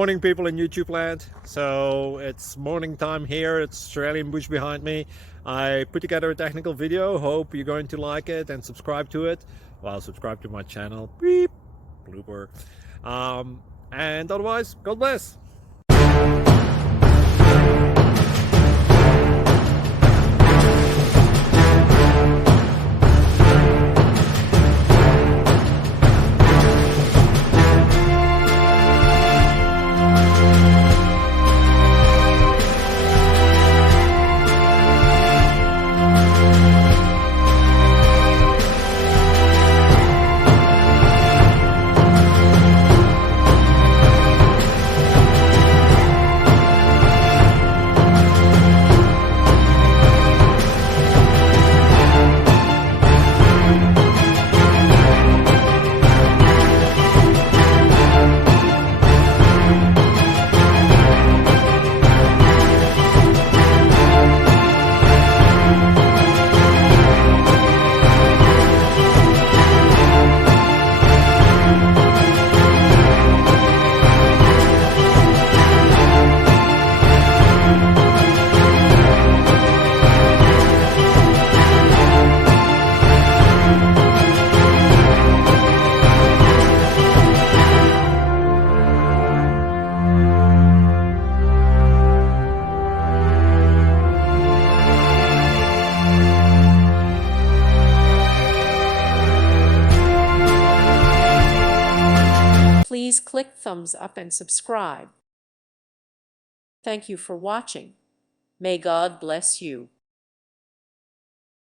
Morning, people in YouTube land. So it's morning time here. It's Australian bush behind me. I put together a technical video. Hope you're going to like it and subscribe to it. Well, subscribe to my channel. Beep. Blooper. And otherwise, God bless. Please click thumbs up and subscribe. Thank you for watching. May God bless you.